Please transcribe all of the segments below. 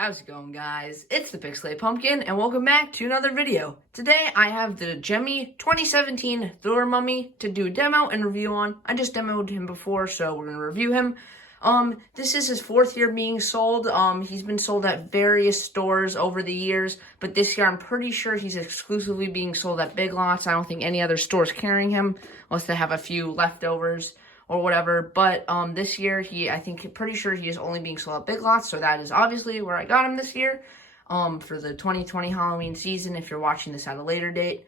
How's it going, guys? It's the Pixelated Pumpkin, and welcome back to another video. Today, I have the Gemmy 2017 Thriller Mummy to do a demo and review on. I just demoed him before, so we're going to review him. This is his 4th year being sold. He's been sold at various stores over the years, but this year I'm pretty sure he's exclusively being sold at Big Lots. I don't think any other store's carrying him, unless they have a few leftovers or whatever, but this year, pretty sure he is only being sold at Big Lots, so that is obviously where I got him this year, for the 2020 Halloween season, if you're watching this at a later date.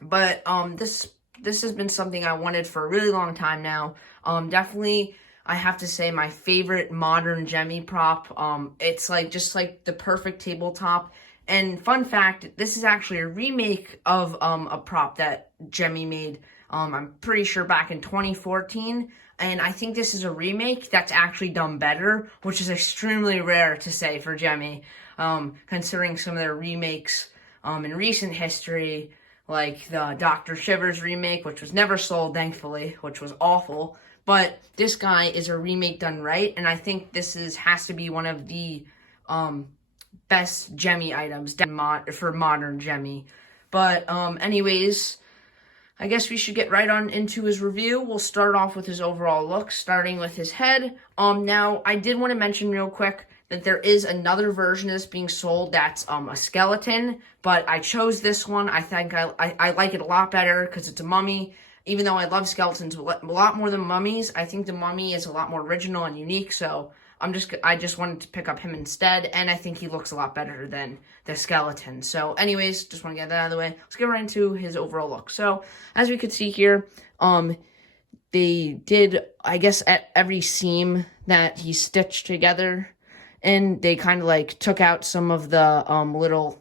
This has been something I wanted for a really long time now. Definitely, I have to say, my favorite modern Gemmy prop. It's just like the perfect tabletop. And fun fact, this is actually a remake of a prop that Gemmy made. I'm pretty sure back in 2014, and I think this is a remake that's actually done better, which is extremely rare to say for Gemmy, considering some of their remakes in recent history, like the Dr. Shivers remake, which was never sold, thankfully, which was awful. But this guy is a remake done right, and I think this has to be one of the best Gemmy items for modern Gemmy. But anyways, I guess we should get right on into his review. We'll start off with his overall look, starting with his head. Now, I did want to mention real quick that there is another version that's being sold that's a skeleton, but I chose this one. I think I like it a lot better because it's a mummy. Even though I love skeletons a lot more than mummies, I think the mummy is a lot more original and unique, so I just wanted to pick up him instead, and I think he looks a lot better than the skeleton. So anyways, just want to get that out of the way. Let's get right into his overall look. So as we could see here, they did, I guess, at every seam that he stitched together, and they kind of like took out some of the little,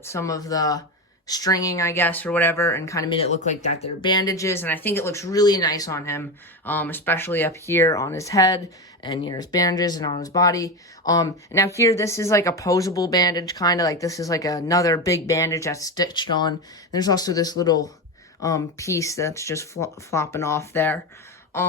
some of the stringing, I guess, or whatever, and kind of made it look like that they're bandages, and I think it looks really nice on him, especially up here on his head, and near his bandages, and on his body. Now here, this is like a posable bandage, kind of like this is like another big bandage that's stitched on. There's also this little piece that's just flopping off there,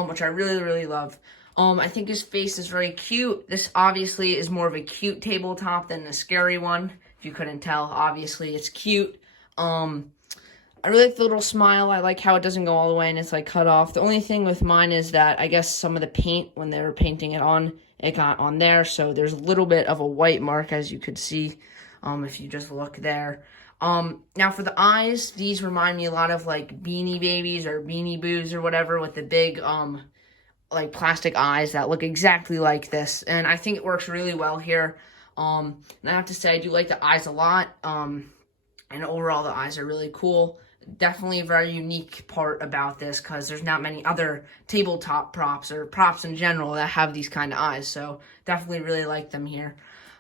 which I really, really love. I think his face is very cute. This obviously is more of a cute tabletop than the scary one, if you couldn't tell. Obviously, it's cute. I really like the little smile. I like how it doesn't go all the way and it's like cut off. The only thing with mine is that I guess some of the paint, when they were painting it on, it got on there. So there's a little bit of a white mark, as you could see, if you just look there. Now for the eyes, these remind me a lot of like Beanie Babies or Beanie Boos or whatever, with the big, like plastic eyes that look exactly like this. And I think it works really well here. And I have to say, I do like the eyes a lot. And overall, the eyes are really cool. Definitely a very unique part about this, because there's not many other tabletop props or props in general that have these kind of eyes. So definitely really like them here.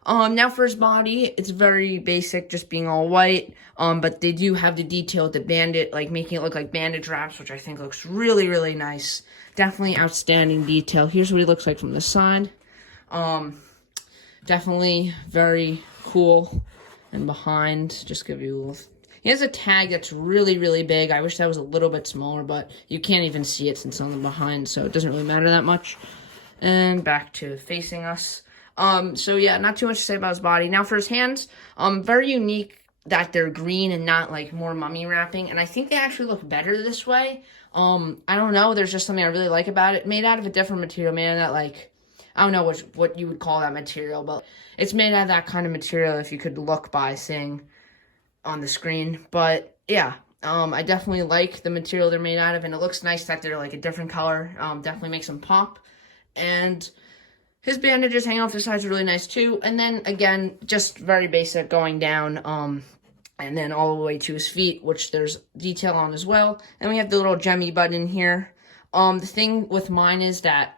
Now for his body, it's very basic, just being all white. But they do have the detail with the bandit, like making it look like bandage wraps, which I think looks really, really nice. Definitely outstanding detail. Here's what he looks like from the side. Definitely very cool. And behind, just give you a little... He has a tag that's really, really big. I wish that was a little bit smaller, but you can't even see it since it's on the behind, so it doesn't really matter that much. And back to facing us. So yeah, not too much to say about his body. Now for his hands, very unique that they're green and not like more mummy wrapping, and I think they actually look better this way. I don't know, there's just something I really like about it. Made out of a different material, made out of that, like, I don't know what you would call that material, but it's made out of that kind of material, if you could look by seeing on the screen. But yeah, I definitely like the material they're made out of, and it looks nice that they're like a different color. Definitely makes them pop. And his bandages hanging off the sides are really nice too. And then again, just very basic going down, and then all the way to his feet, which there's detail on as well. And we have the little Gemmy button here. The thing with mine is that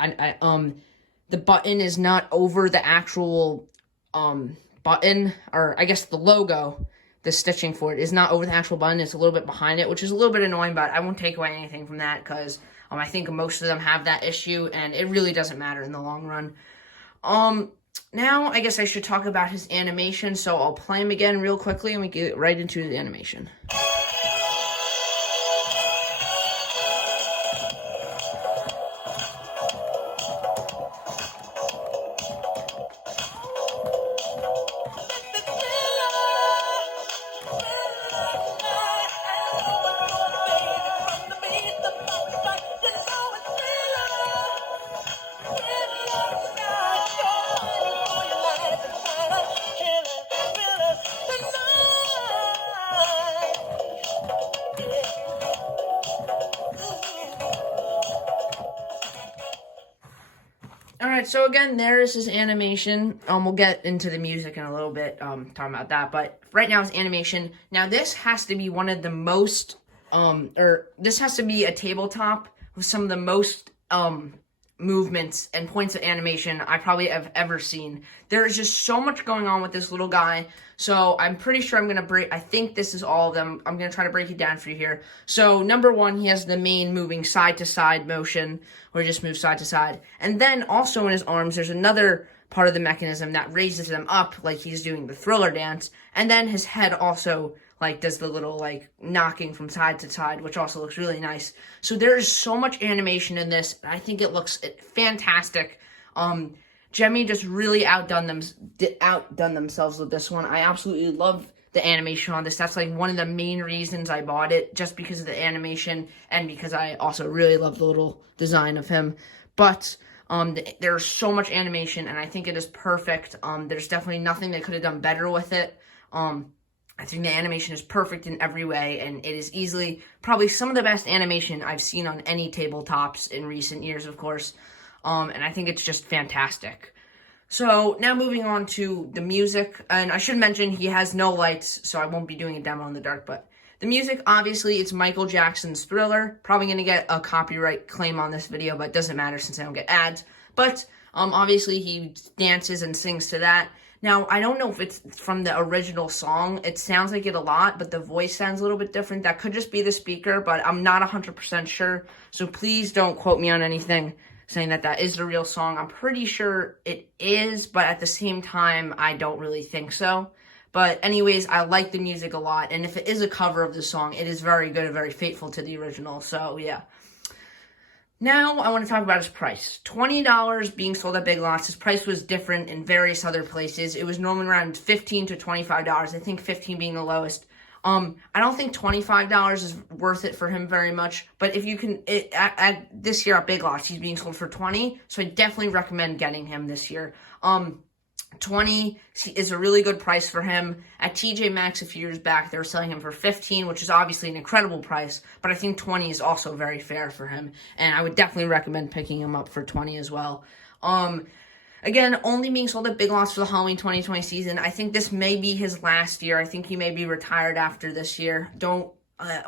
the button is not over the actual button, or I guess the logo. The stitching for it is not over the actual button. It's a little bit behind it, which is a little bit annoying, but I won't take away anything from that, because I think most of them have that issue, and it really doesn't matter in the long run. Now I guess I should talk about his animation, so I'll play him again real quickly, and we get right into the animation. Alright, so again, there is his animation. We'll get into the music in a little bit, talking about that, but right now it's animation. Now, this has to be one of the most, this has to be a tabletop with some of the most, movements and points of animation I probably have ever seen. There is just so much going on with this little guy, so I'm pretty sure I'm going to I think this is all of them. I'm going to try to break it down for you here. So, number one, he has the main moving side-to-side motion, where he just moves side to side. And then, also in his arms, there's another part of the mechanism that raises them up, like he's doing the Thriller dance. And then his head also like does the little like knocking from side to side, which also looks really nice. So there is so much animation in this. I think it looks fantastic. Gemmy just really outdone themselves with this one. I absolutely love the animation on this. That's like one of the main reasons I bought it, just because of the animation and because I also really love the little design of him. But there's so much animation, and I think it is perfect. There's definitely nothing they could have done better with it. I think the animation is perfect in every way, and it is easily probably some of the best animation I've seen on any tabletops in recent years, of course. And I think it's just fantastic. So, now moving on to the music, and I should mention he has no lights, so I won't be doing a demo in the dark, but the music, obviously, it's Michael Jackson's Thriller. Probably going to get a copyright claim on this video, but it doesn't matter since I don't get ads. But, obviously, he dances and sings to that. Now, I don't know if it's from the original song. It sounds like it a lot, but the voice sounds a little bit different. That could just be the speaker, but I'm not 100% sure. So please don't quote me on anything saying that that is the real song. I'm pretty sure it is, but at the same time, I don't really think so. But anyways, I like the music a lot, and if it is a cover of the song, it is very good and very faithful to the original, so yeah. Now, I want to talk about his price. $20 being sold at Big Lots. His price was different in various other places. It was normally around $15 to $25. I think $15 being the lowest. I don't think $25 is worth it for him very much. But if you can, this year at Big Lots, he's being sold for $20. So I definitely recommend getting him this year. $20 is a really good price for him. At TJ Maxx a few years back, they were selling him for $15, which is obviously an incredible price, but I think $20 is also very fair for him, and I would definitely recommend picking him up for $20 as well. Again, only being sold at Big Lots for the Halloween 2020 season. I think this may be his last year. I think he may be retired after this year.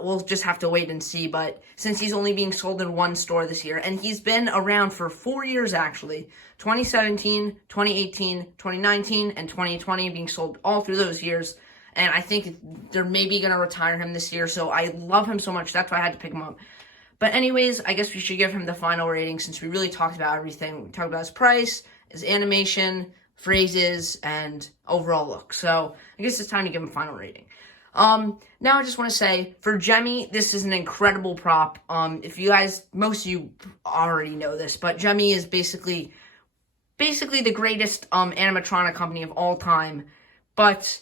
We'll just have to wait and see, but since he's only being sold in one store this year, and he's been around for 4 years actually, 2017, 2018, 2019, and 2020 being sold all through those years, and I think they're maybe going to retire him this year, so I love him so much, that's why I had to pick him up. But anyways, I guess we should give him the final rating since we really talked about everything. We talked about his price, his animation, phrases, and overall look. So I guess it's time to give him a final rating. Now I just want to say, for Gemmy, this is an incredible prop. If you guys, most of you already know this, but Gemmy is basically the greatest, animatronic company of all time, but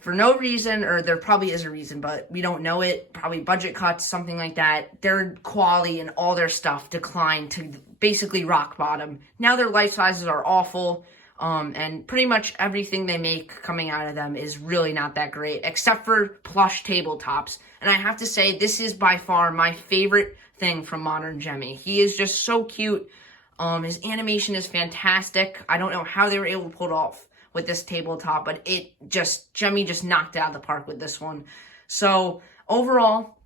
for no reason, or there probably is a reason, but we don't know it, probably budget cuts, something like that, their quality and all their stuff declined to basically rock bottom. Now their life sizes are awful. And pretty much everything they make coming out of them is really not that great, except for plush tabletops. And I have to say, this is by far my favorite thing from Modern Gemmy. He is just so cute. His animation is fantastic. I don't know how they were able to pull it off with this tabletop, but Gemmy just knocked it out of the park with this one. So, overall,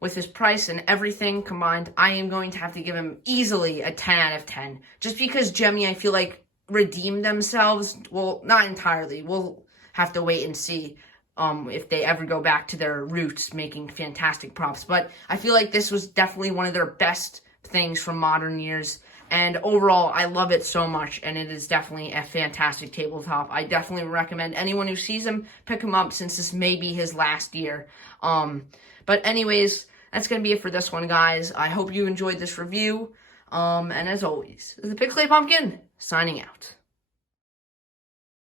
with his price and everything combined, I am going to have to give him easily a 10 out of 10. Just because Gemmy, I feel like, redeem themselves. Well, not entirely. We'll have to wait and see if they ever go back to their roots making fantastic props. But I feel like this was definitely one of their best things from modern years. And overall, I love it so much, and it is definitely a fantastic tabletop. I definitely recommend anyone who sees him pick him up, since this may be his last year. But anyways, that's going to be it for this one, guys. I hope you enjoyed this review. And as always, the Big Clay Pumpkin, signing out.